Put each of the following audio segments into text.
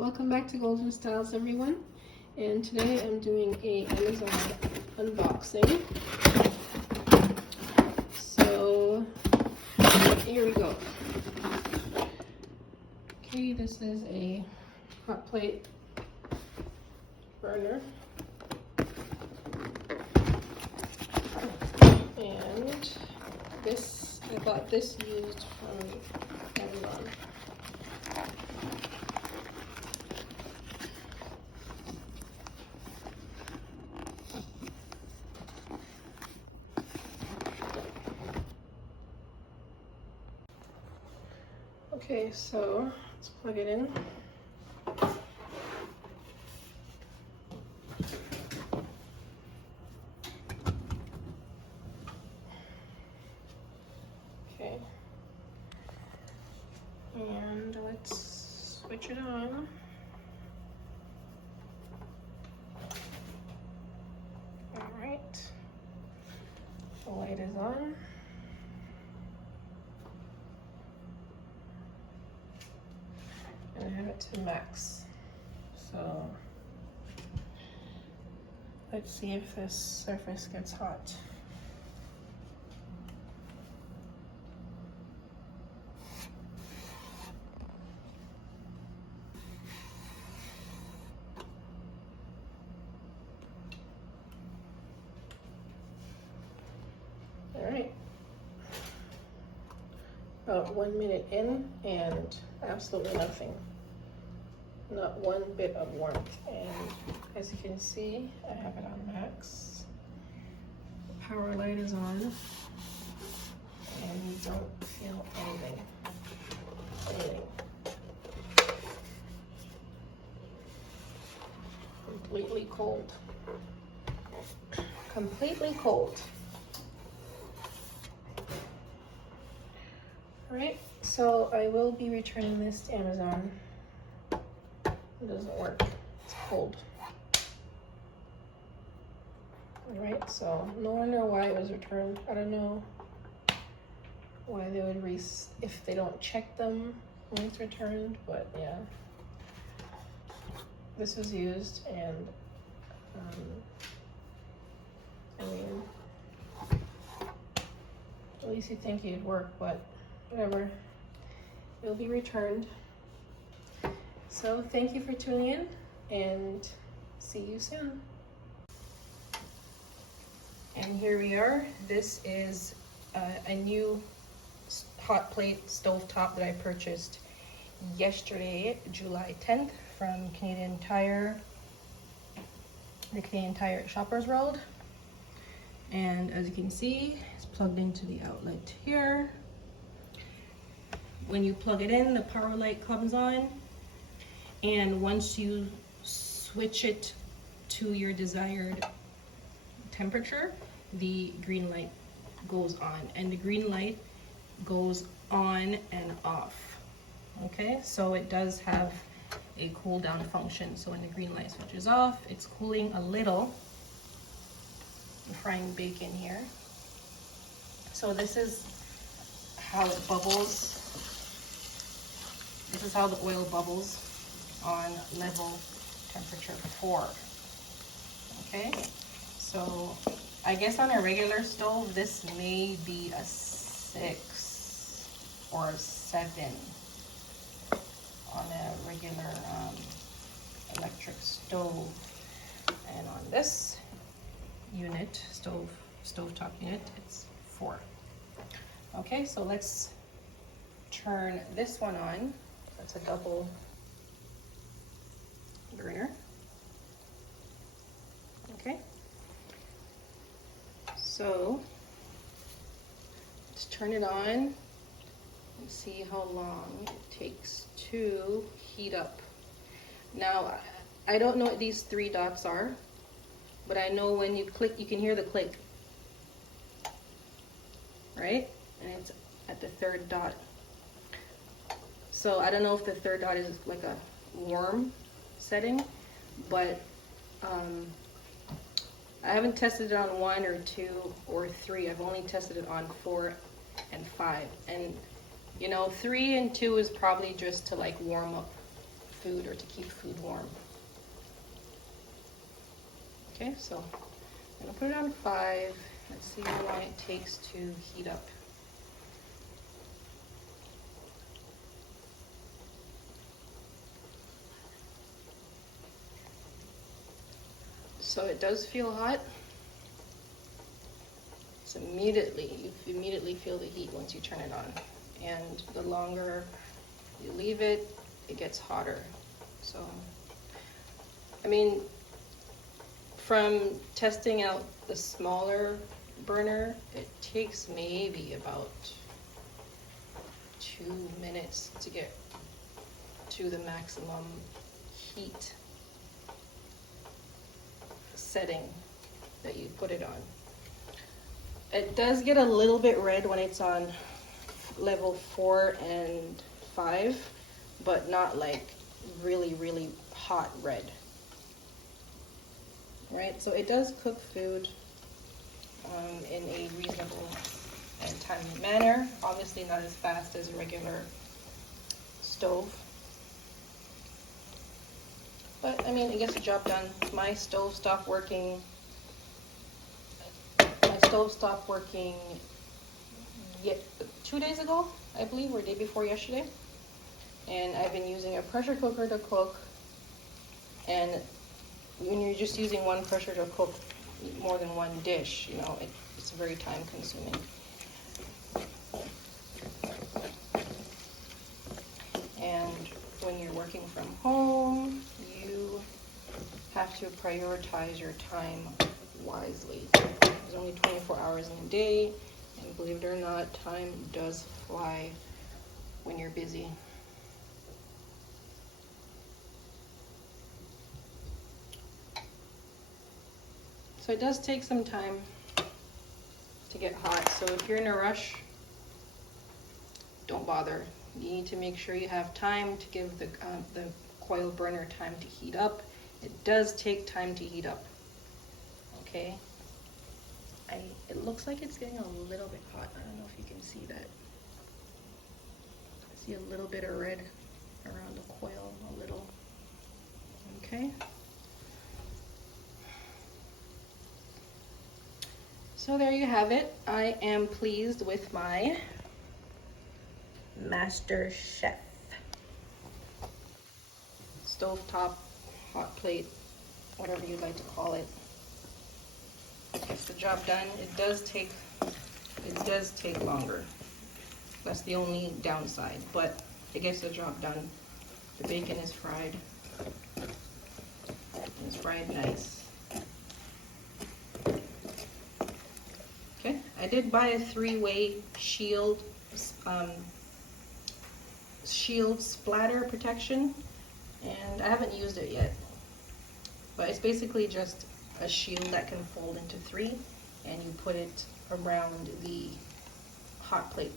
Welcome back to Golden Styles, everyone. And today I'm doing a Amazon unboxing. So here we go. Okay, this is a hot plate burner. And this, I bought this used from Amazon. Okay, so let's plug it in. Okay, and let's switch it on. All right, the light is on. And I have it to max. So let's see if this surface gets hot. All right. About 1 minute in and absolutely nothing. Not one bit of warmth. And as you can see, I have it on max. The power light is on. And you don't feel anything. Completely cold. Completely cold. Alright, so I will be returning this to Amazon. It doesn't work. It's cold. Alright, so no wonder why it was returned. I don't know why they would if they don't check them when it's returned, but yeah. This was used and I mean, at least you think it'd work, but whatever. It'll be returned. So thank you for tuning in and see you soon. And here we are. This is a new hot plate stovetop that I purchased yesterday, July 10th from Canadian Tire, the Canadian Tire at Shoppers World. And as you can see, it's plugged into the outlet here. When you plug it in, the power light comes on, and once you switch it to your desired temperature, the green light goes on, and the green light goes on and off. Okay, so it does have a cool down function. So when the green light switches off, it's cooling a little. I'm frying bacon here. So this is how it bubbles. This is how the oil bubbles on level temperature 4. Okay, so I guess on a regular stove, this may be a 6 or a 7 on a regular electric stove. And on this unit, stovetop unit, it's 4. Okay, so let's turn this one on. That's a double burner. Okay, so let's turn it on and see how long it takes to heat up. Now, I don't know what these 3 dots are, but I know when you click, you can hear the click, right? And it's at the 3rd dot. So I don't know if the 3rd dot is like a warm setting, but I haven't tested it on 1 or 2 or 3. I've only tested it on 4 and 5. And you know, 3 and 2 is probably just to like warm up food or to keep food warm. Okay, so I'm gonna put it on 5. Let's see how long it takes to heat up. So it does feel hot. It's immediately, you immediately feel the heat once you turn it on. And the longer you leave it, it gets hotter. So, I mean, from testing out the smaller burner, it takes maybe about 2 minutes to get to the maximum heat setting that you put it on. It does get a little bit red when it's on level 4 and 5, but not like really, really hot red. Right, so it does cook food in a reasonable and timely manner. Obviously not as fast as a regular stove. But I mean, it gets the job done. My stove stopped working. My stove stopped working 2 days ago, I believe, or day before yesterday. And I've been using a pressure cooker to cook. And when you're just using one pressure to cook more than one dish, you know, it's very time consuming. And when you're working from home, you have to prioritize your time wisely. There's only 24 hours in a day, and believe it or not, time does fly when you're busy. So it does take some time to get hot. So if you're in a rush, don't bother. You need to make sure you have time to give the coil burner time to heat up. It does take time to heat up. Okay. It looks like it's getting a little bit hot. I don't know if you can see that. I see a little bit of red around the coil, a little. Okay. So there you have it. I am pleased with my Master Chef stovetop, hot plate, whatever you'd like to call it. Gets the job done. It does take longer. That's the only downside, but it gets the job done. The bacon is fried. It's fried nice. Okay, I did buy a 3-way shield splatter protection, and I haven't used it yet. But it's basically just a shield that can fold into 3, and you put it around the hot plate.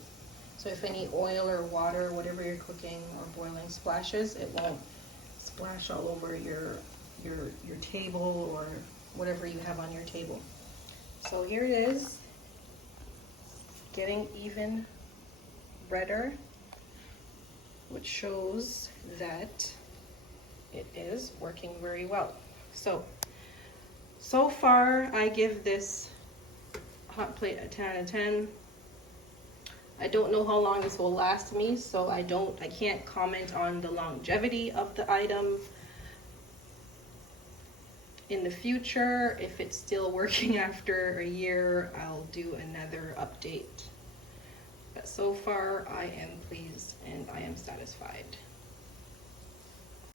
So if any oil or water, whatever you're cooking or boiling splashes, it won't splash all over your table or whatever you have on your table. So here it is, getting even redder, which shows that it is working very well. So far I give this hot plate a 10 out of 10. I don't know how long this will last me, so I can't comment on the longevity of the item. In the future, if it's still working after a year, I'll do another update. But so far, I am pleased and I am satisfied.